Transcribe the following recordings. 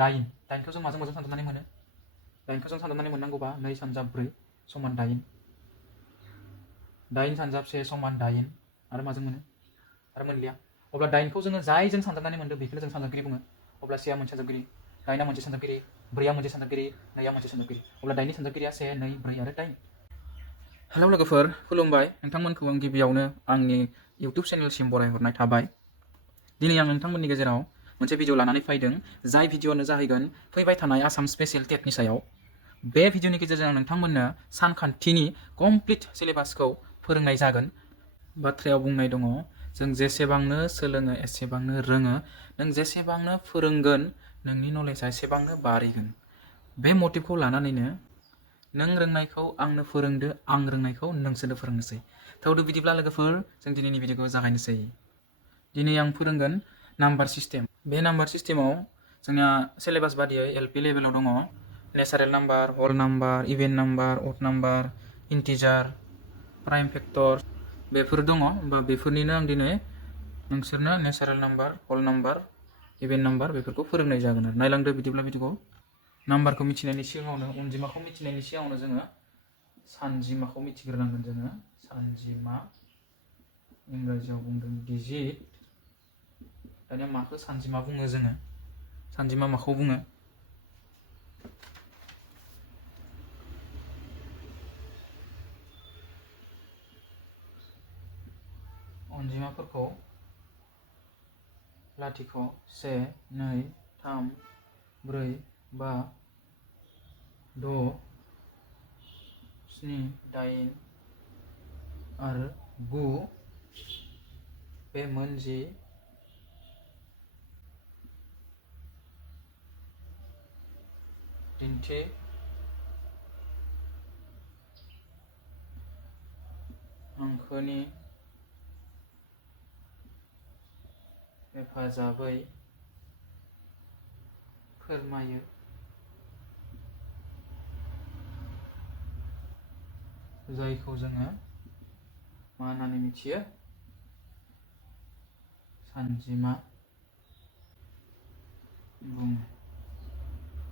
दाइन दाइनखौ जों माजों माजों सानजाबनानै मोनो दाइनखौ जों सानजाबनानै मोननांगौबा 2 सानजाब 4 समान 8 दाइन सानजाब 1 समान 8 आरो माजों मोनो आरो मोनलिया अब्ला दाइनखौ जोङो जायजों सानजाबनानै मोनदों बेखौनो जों सानजाबगिरि बुङो अब्ला सेआ मोनसे सानजाबगिरि दाइनआ मोनसे सानजाबगिरि 4आ मोनसे सानजाबगिरि 2आ मोनसे सानजाबगिरि अब्ला दाइननि सानजाबगिरिया 1 2 4 आरो 8 हेलौ लोगोफोर खुलुमबाय नोंथांमोनखौ आं गिबियावनो आंनि इउट्युब चेनेलसिम बरायहरनाय थाबाय दिनै आं नोंथांमोननि गेजेराव मोनसे भिडिअ लानानै फैदों जाय भिडिअआनो जाहैगोन फैबाय थानाय आसाम स्पेशेल टेटनि सायाव बे भिडिअनि गेजेरजों आं नोंथांमोननो सानखान्थिनि कमप्लिट सिलेबासखौ फोरोंनाय जागोन बाथ्रायाव बुंनाय दङ जों जेसेबांनो सोलोङो एसेबांनो रोङो नों जेसेबांनो फोरोंगोन नोंनि नलेजआ एसेबांनो बारिगोन बे मटिभखौ लानानैनो नों रोंनायखौ आंनो फोरोंदो आं रोंनायखौ नोंसोरनो फोरोंनोसै थौदो बिदिब्ला लोगोफोर जों दिनैनि भिडिअखौ जागायनोसै दिनै आं फोरोंगोन नाम्बार सिस्टेम बे नाम्बार सिस्टेमाव जोंना सिलेबास बादियै एलपि लेभेलाव दङ नेचारेल नाम्बार हल नाम्बार इभेन नाम्बार अड नाम्बार इन्टिजार प्राइम फेक्टर बेफोर दङ बा बेफोरनिनो आं दिनै नोंसोरनो नेचारेल नाम्बार हल नाम्बार इभेन नाम्बार बेफोरखौ फोरोंनाय जागोन आरो नायलांदो बिदिब्ला भिडिअखौ नाम्बारखौ मिथिनायनि सिगाङावनो अनजिमाखौ मिथिनायनि सिगाङावनो जोङो सानजिमाखौ मिथिग्रोनांगोन जोङो सानजिमा इंराजियाव बुंदों डिजिट दानिया माखौ सानजिमा बुङो जोङो सानजिमा माखौ बुङो अनजिमाफोरखौ लाथिख' 1 2 3 4 5 6 7 8 आरो 9 बे मोनजि दिन्थि हांखोनि हेफाजाबै फोरमायो जायखौ जोङो मा होननानै मिथियो सानजिमा बुङो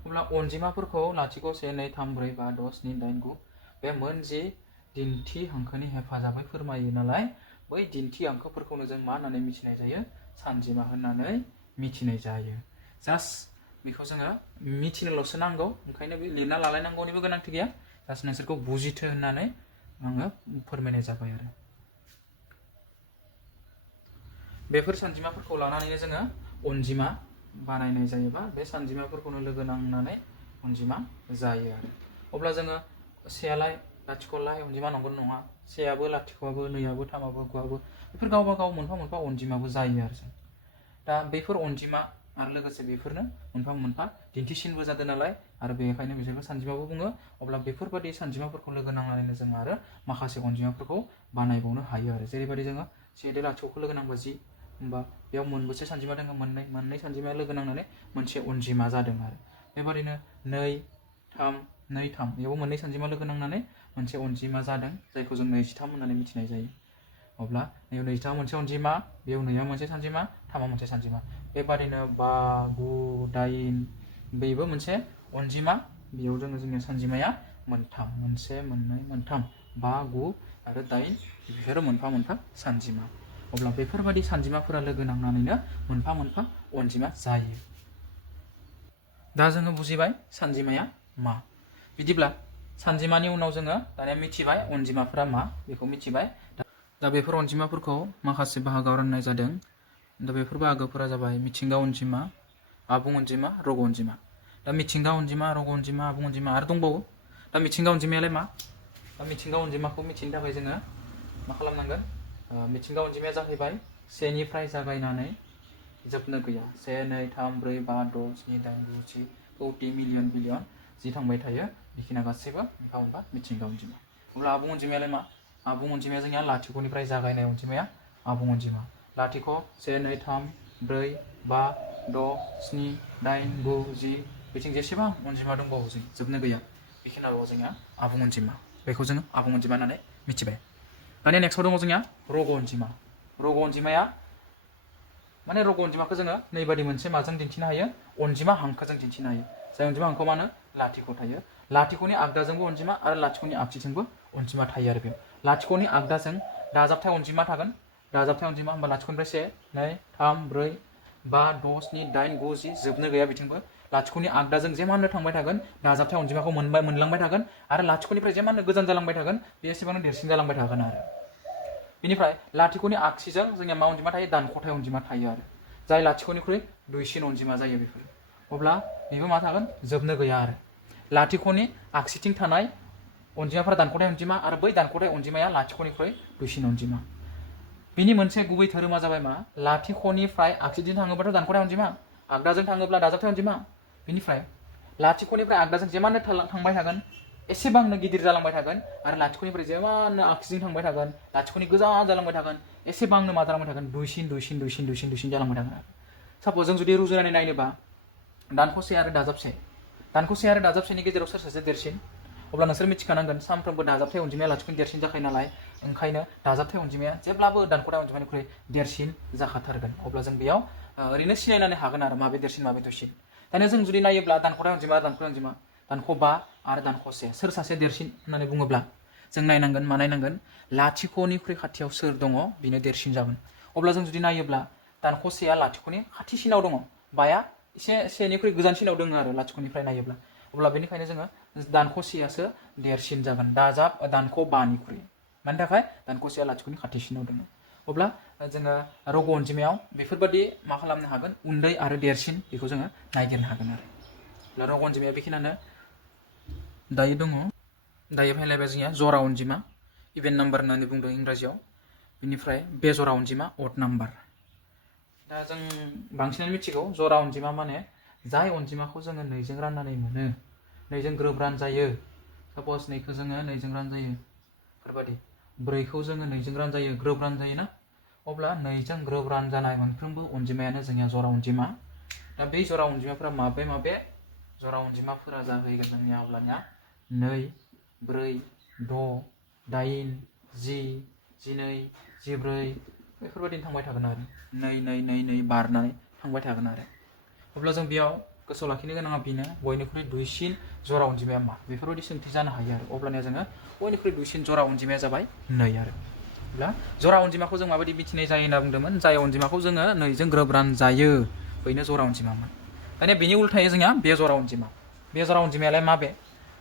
अब्ला अनजिमाफोरखौ लाथिख' 1 2 3 4 5 6 7 8 9 बे मोनजि दिन्थि हांखोनि हेफाजाबै फोरमायो नालाय बै दिन्थि हांखोफोरखौनो जों मा होननानै मिथिनाय जायो सानजिमा होननानै मिथिनाय जायो जास्ट बेखौ जोङो मिथिनोल'सो नांगौ ओंखायनो बे लिरना लालायनांगौनिबो गोनांथि गैया जास्ट नोंसोरखौ बुजिथो होननानै आङो फोरमायनाय जाबाय आरो बेफोर सानजिमाफोरखौ लानानैनो जोङो अनजिमा बानायनाय जायोबा बे सानजिमाफोरखौनो लोगो नांनानै अनजिमा जायो आरो अब्ला जोङो सेयालाय लाथिख'लाय अनजिमा नंगौ नङा सेयाबो लाथिख'आबो नैयाबो थामाबो गुआबो बेफोर गावबा गाव मोनफा मोनफा अनजिमाबो जायो आरो जों दा बेफोर अनजिमा आरो लोगोसे बेफोरनो मोनफा मोनफा दिन्थिसिनबो जादों नालाय आरो बेनिखायनो बिसोरखौ सानजिमाबो बुङो अब्ला बेफोरबायदि सानजिमाफोरखौ लोगो नांनानैनो जों आरो माखासे अनजिमाफोरखौ बानायबावनो हायो आरो जेरैबायदि जोङो 1 लाथिख'खौ लोगो नांबा 10 होमबा बेयाव मोनबेसे सानजिमा दङ मोननै सानजिमाया लोगो नांनानै मोनसे अनजिमा जादों आरो बेबादिनो 2 3 2 3 बेयावबो मोननै सानजिमा लोगो नांनानै मोनसे अनजिमा जादों जायखौ जों 23 होननानै मिथिनाय जायो अब्ला नैयाव 23 मोनसे अनजिमा बेयाव 2आ मोनसे सानजिमा 3आ मोनसे सानजिमा बेबादिनो 5 9 8 बेबो मोनसे अनजिमा बेयाव जोंनि सानजिमाया मोनथाम मोनसे मोननै मोनथाम 5 9 आरो 8 बेफोरो मोनफा मोनफा सानजिमा अब्ला बेफोरबायदि सानजिमाफोरा लोगो नांनानैनो मोनफा मोनफा अनजिमा जायो दा जोङो बुजिबाय सानजिमाया मा बिदिब्ला सानजिमानि उनाव जोङो दानिया मिथिबाय अनजिमाफोरा मा बेखौ मिथिबाय दा बेफोर अनजिमाफोरखौ माखासे बाहागोआव राननाय जादों दा बेफोर बाहागोफोरा जाबाय मिथिंगा अनजिमा आबुं अनजिमा रग' अनजिमा दा मिथिंगा अनजिमा रग' अनजिमा आबुं अनजिमा आरो दंबावो दा मिथिंगा अनजिमायालाय मा दा मिथिंगा अनजिमाखौ मिथिनो थाखाय जोङो मा खालामनांगोन मिथिंगा अनजिमाया जाहैबाय 1 निफ्राय जागायनानै जोबनो गैया 1 2 3 4 5 6 7 8 9 10 कौटि मिलियन बिलियन जि थांबाय थायो बेखिनिया गासैबो मोनफा मोनफा मिथिंगा अनजिमा अब्ला आबुं अनजिमायालाय मा आबुं अनजिमाया जोंनिया लाथिख'निफ्राय जागायनाय अनजिमाया आबुं अनजिमा लाथिख' 1 2 3 4 5 6 7 8 9 10 बिथिं जेसेबां अनजिमा दंबावो जों जोबनो गैया बेखिनियाव जोंनिया आबुं अनजिमा बेखौ जोङो आबुं अनजिमा होननानै मिथिबाय दानिया नेक्स्टआव दङ जोंनिया रग' अनजिमा रग' अनजिमाया माने रग' अनजिमाखौ जोङो नैबादि मोनसे माजों दिन्थिनो हायो अनजिमा हांखोजों दिन्थिनो हायो जाय अनजिमा हांखोआव मा होनो लाथिख' थायो लाथिख'नि आगदाजोंबो अनजिमा आरो लाथिख'नि आगसिजोंबो अनजिमा थायो आरो बेयाव लाथिख'नि आगदाजों दाजाबथाय अनजिमा थागोन दाजाबथाय अनजिमा होनबा लाथिख'निफ्राय 1 2 3 4 5 6 7 8 9 10 जोबनो गैया बिथिंबो लाथिख'नि आगदाजों जे मा होनो थांबाय थागोन दाजाबथाय अनजिमाखौ मोनलांबाय थागोन आरो लाथिख'निफ्राय जे मा होनो गोजान जालांबाय थागोन बे एसेबांनो देरसिन जालांबाय थागोन आरो बेनिफ्राय लाथिख'नि आगसिजों जोंनिया मा अनजिमा थायो दानख'थाय अनजिमा थायो आरो जाय लाथिख'निख्रुइ दुइसिन अनजिमा जायो बेफोर अब्ला बेबो मा थागोन जोबनो गैया आरो लाथिख'नि आगसिथिं थानाय अनजिमाफोरा दानख'थाय अनजिमा आरो बै दानख'थाय अनजिमाया लाथिख'निख्रुइ दुइसिन अनजिमा बिनि मोनसे गुबै धोरोमा जाबाय मा लाथिख'निफ्राय आगसिथिं थाङोबाथ' दानख'थाय अनजिमा आगदाजों थाङोब्ला दाजाबथाय अनजिमा बेनिफ्राय लाथिख'निफ्राय आगदाजों जेमानो थांबाय थागोन एसेबांनो गिदिर जालांबाय थागोन आरो लाथिख'निफ्राय जेमानो आगसिजों थांबाय थागोन लाथिख'नि गोजान जालांबाय थागोन एसेबांनो मा जालांबाय थागोन दुइसिन जालांबाय थागोन आरो साप'ज जों जुदि रुजुनानै नायनोबा दानख'से आरो दाजाबसेनि गेजेराव सोर सासे देरसिन अब्ला नोंसोर मिथिखानांगोन सानफ्रोमबो दाजाबथाय अनजिमाया लाथिख'नि देरसिन जाखायो नालाय ओंखायनो दाजाबथाय अनजिमाया जेब्लाबो दानख'थाय अनजिमानिख्रुइ देरसिन जाखाथारगोन अब्ला जों बेयाव ओरैनो सिनायनानै हागोन आरो माबे देरसिन माबे दुइसिन दानिया जों जुदि नायोब्ला दानख'थाय अनजिमा दानख' 5 आरो दानख' 1 सोर सासे देरसिन होननानै बुङोब्ला जों नायनांगोन लाथिख'निख्रुइ खाथियाव सोर दङ बेनो देरसिन जागोन अब्ला जों जुदि नायोब्ला दानख' 1आ लाथिख'नि खाथिसिनाव दङ 5आ एसे 1निख्रुइ गोजानसिनाव दङ आरो लाथिख'निफ्राय नायोब्ला अब्ला बेनिखायनो जोङो दानख' 1आसो देरसिन जागोन दानख' 5निख्रुइ मानि थाखाय दानख' 1आ लाथिख'नि खाथिसिनाव दङ अब्ला जोङो रग' अनजिमायाव बेफोरबायदि मा खालामनो हागोन उन्दै आरो देरसिन बेखौ जोङो नायगिरनो हागोन आरो रग' अनजिमाया बेखिनियानो दायो दङ दायो फैलायबाय जोंनिया जरा अनजिमा इभेन नाम्बार होननानै बुंदों इंराजियाव बिनिफ्राय बेजरा अनजिमा अड नाम्बार दा जों बांसिनानो मिथिगौ जरा अनजिमा माने जाय अनजिमाखौ जोङो 2 जों राननानै मोनो 2 जों ग्रोब रानजायो साप'ज 2 खौ जोङो 2 जों रानजायो बेफोरबायदि 4 खौ जोङो 2 जों रानजायो ग्रोब रानजायो ना अब्ला 2 जों ग्रोब रानजानाय मोनफ्रोमबो अनजिमायानो जोंनिया जरा अनजिमा दा बे जरा अनजिमाफोरा माबे जरा अनजिमाफोरा जाहैगोन जोंनिया अब्लानिया 2 4 6 8 10 12 14 बेफोरबायदिनो थांबाय थागोन आरो 2 बारनानै थांबाय थागोन आरो अब्ला जों बेयाव गोसोआव लाखिनो गोनाङा बेनो बयनिख्रुइ दुइसिन जरा अनजिमाया मा बेफोरबायदि सोंथि जानो हायो आरो अब्लानिया जोङो बयनिख्रुइ दुइसिन जरा अनजिमाया जाबाय 2 आरो अब्ला जरा अनजिमाखौ जों माबायदि मिथिनाय जायो होनना बुंदोंमोन जाय अनजिमाखौ जोङो 2 जों ग्रोब रानजायो बेनो जरा अनजिमामोन दानिया बेनि उल्थायै जोंहा बेजरा अनजिमा बेजरा अनजिमायालाय माबे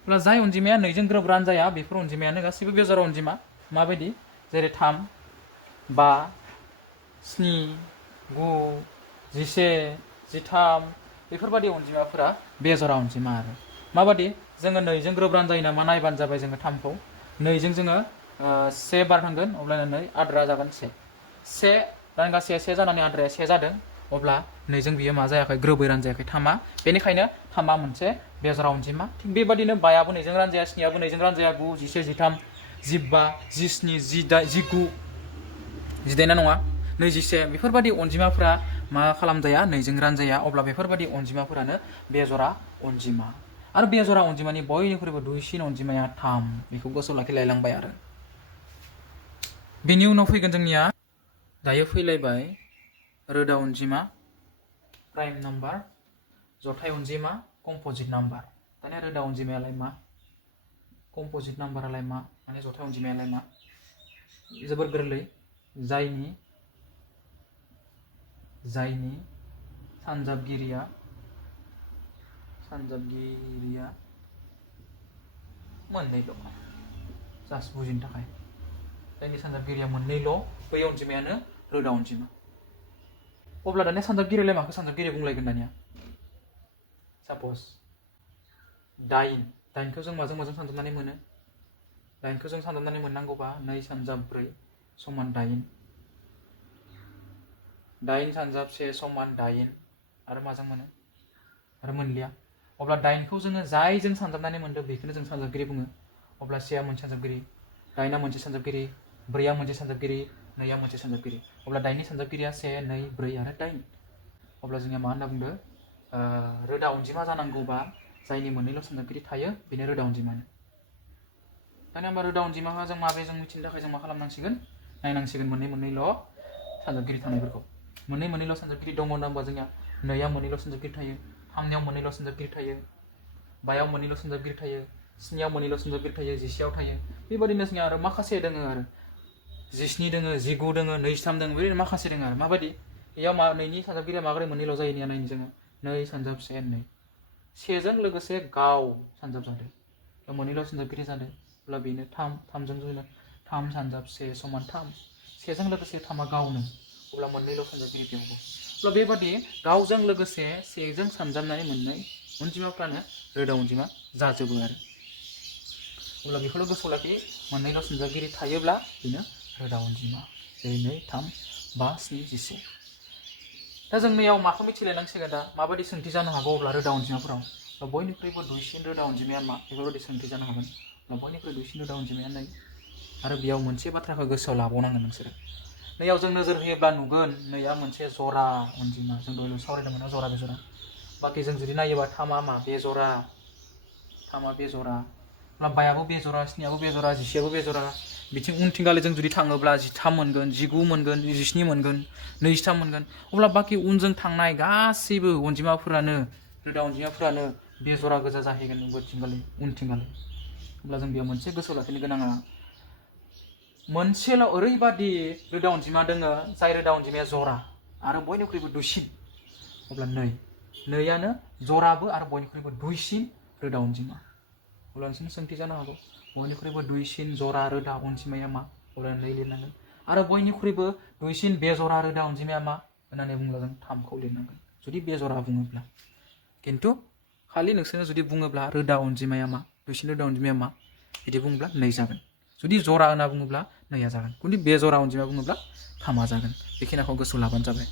अब्ला जाय अनजिमाया 2 जों ग्रोब रानजाया बेफोर अनजिमायानो गासैबो बेजरा अनजिमा माबायदि जेरै 3 5 7 9 11 13 बेफोरबायदि अनजिमाफोरा बेजरा अनजिमा आरो माबायदि जोङो 2 जों ग्रोब रानजायो नामा नायबानो जाबाय जोङो 3 खौ 2 जों जोङो 1 बार थांगोन अब्ला 2 आद्रा जागोन 1 रानगासेया 1 जानानै आद्राया 1 जादों अब्ला 2 जों बियो मा जायाखै ग्रोबै रानजायाखै 3आ बेनिखायनो 3आ मोनसे बेजरा अनजिमा थिग बेबायदिनो 5आबो 2 जों रानजाया 7आबो 2 जों रानजाया 9 11 13 15 17 19 जिदाइना नङा 21 बेफोरबायदि अनजिमाफोरा मा खालामजाया 2 जों रानजाया अब्ला बेफोरबायदि अनजिमाफोरानो बेजरा अनजिमा आरो बेजरा अनजिमानि बयनिख्रुइबो दुइसिन अनजिमाया 3 बेखौ गोसोआव लाखिलायलांबाय आरो बेनि उनाव फैगोन जोंनिया दायो फैलायबाय रोदा अनजिमा प्राइम नाम्बार जथाय अनजिमा कम्पजिट नाम्बार दानिया रोदा अनजिमायालाय मा कम्पजिट नाम्बारालाय मा माने जथाय अनजिमायालाय मा जोबोर गोरलै जायनि सानजाबगिरिया मोननैल' जास्ट बुजिनो थाखाय जायनि सानजाबगिरिया मोननैल' बै अनजिमायानो रोदा अनजिमा अब्ला दानिया सानजाबगिरिलाय माखौ सानजाबगिरि बुंलायगोन दानिया साप'ज 8खौ जों माजों सानजाबनानै मोनो 8खौ जों सानजाबनानै मोननांगौबा 2 सानजाब 4 समान 8 8 सानजाब 1 समान 8 आरो माजों मोनो आरो मोनलिया अब्ला 8खौ जोङो जायजों सानजाबनानै मोनदों बेखौनो जों सानजाबगिरि बुङो अब्ला 1आ मोनसे सानजाबगिरि 8आ मोनसे सानजाबगिरि 4आ मोनसे सानजाबगिरि 2आ मोनसे सानजाबगिरि अब्ला 8नि सानजाबगिरिया 1 2 4 आरो 8 अब्ला जोंहा मा होनना बुंदों रोदा अनजिमा जानांगौबा जायनि मोननैल' सानजाबगिरि थायो बेनो रोदा अनजिमानो दानिया होमबा रोदा अनजिमाखौ जों माबेजों मिथिनो थाखाय जों मा खालामनांसिगोन नायनांसिगोन मोननैल' सानजाबगिरि थानायफोरखौ मोननैल' सानजाबगिरि दङ होनना होमबा जोंनिया 2आ मोननैल' सानजाबगिरि थायो थामनियाव मोननैल' सानजाबगिरि थायो, बायाव मोननैल' सानजाबगिरि थायो, स्नियाव मोननैल' सानजाबगिरि थायो, जिसेयाव थायो। बेबायदिनो जोंहा आरो माखासे दोङो आरो 17 दोङो, 19 दोङो, 23 दोङो, बेबायदिनो माखासे दोङो आरो माबायदि बेयाव नैनि सानजाबगिरिया माबोरै मोननैल' जायो होनना नायनो जोङो 2 सानजाब 1 2 सेजों लोगोसे गाव सानजाब जादों, बेयाव मोननैल' सानजाबगिरि जादों, अब्ला बेनो 3 3जों जोङो 3 सानजाब 1 समान 3 सेजों लोगोसे 3आ गावनो, अब्ला मोननैल' सानजाबगिरि बेयावबो। अब्ला बेबादि गावजों लोगोसे सेजों सानजाबनाय मोननै अनजिमाफ्रानो रोदा अनजिमा जाजोबो आरो। अब्ला बेखौल' गोसोआव लाखि, मोननैल' सानजाबगिरि थायोब्ला बेनो रोदा अनजिमा, जेरै 2 3 5 7 11। दा जों नैयाव माखौ मिथिलायनांसिगोन दा माबायदि सोंथि जानो हागौ अब्ला रोदा अनजिमाफोराव बयनिख्रुइबो दुइसिन रोदा अनजिमाया मा बेफोरबायदि सोंथि जानो हागोन। बयनिख्रुइ दुइसिन रोदा अनजिमाया 2 आरो बेयाव मोनसे बाथ्राखौ गोसोआव लाबावनांगोन नोंसोरो। नैयाव जों नोजोर होयोब्ला नुगोन नैया मोनसे जरा अनजिमा, जों दहाय सावरायदोंमोन ना जरा बेजरा। बाखि जों जुदि नायोबा 3आ मा बेजरा, 3आ बेजरा, अब्ला बायाबो बेजरा, स्नियाबो बेजरा, 10आबो बेजरा। बिथिं उनथिंगाले जों जुदि थाङोब्ला 13 मोनगोन, 19 मोनगोन, 17 मोनगोन, 23 मोनगोन। अब्ला बाखि उनजों थांनाय गासैबो अनजिमाफोरानो रोदा अनजिमाफोरानो बेजरा गोजा जाहैगोन उनथिंगाले। अब्ला जों बेयाव मोनसे गोसोआव लाखिनो गोनाङा मोनसेल' ओरैबादि रोदा अनजिमा दोङो जाय रोदा अनजिमाया जरा आरो बयनिख्रुइबो दुइसिन, अब्ला 2 2आनो जराबो आरो बयनिख्रुइबो दुइसिन रोदा अनजिमा। अब्ला नोंसोरनि सोंथि जानो हागौ बयनिख्रुइबो दुइसिन जरा रोदा अनजिमाया मा, अब्ला 2 लिरनांगोन। आरो बयनिख्रुइबो दुइसिन बेजरा रोदा अनजिमाया मा होननानै बुङोब्ला जों 3खौ लिरनांगोन जुदि बेजरा बुङोब्ला। खिन्थु खालि नोंसोरनो जुदि बुङोब्ला रोदा अनजिमाया मा, दुइसिन रोदा अनजिमाया मा बिदि बुङोब्ला 2 जागोन। जुदि जरा होनना बुङोब्ला 2आ जागोन, जुदि बेजरा अनजिमा बुङोब्ला 3आ जागोन। बेखिनिखौ गोसोआव लाबानो जाबाय।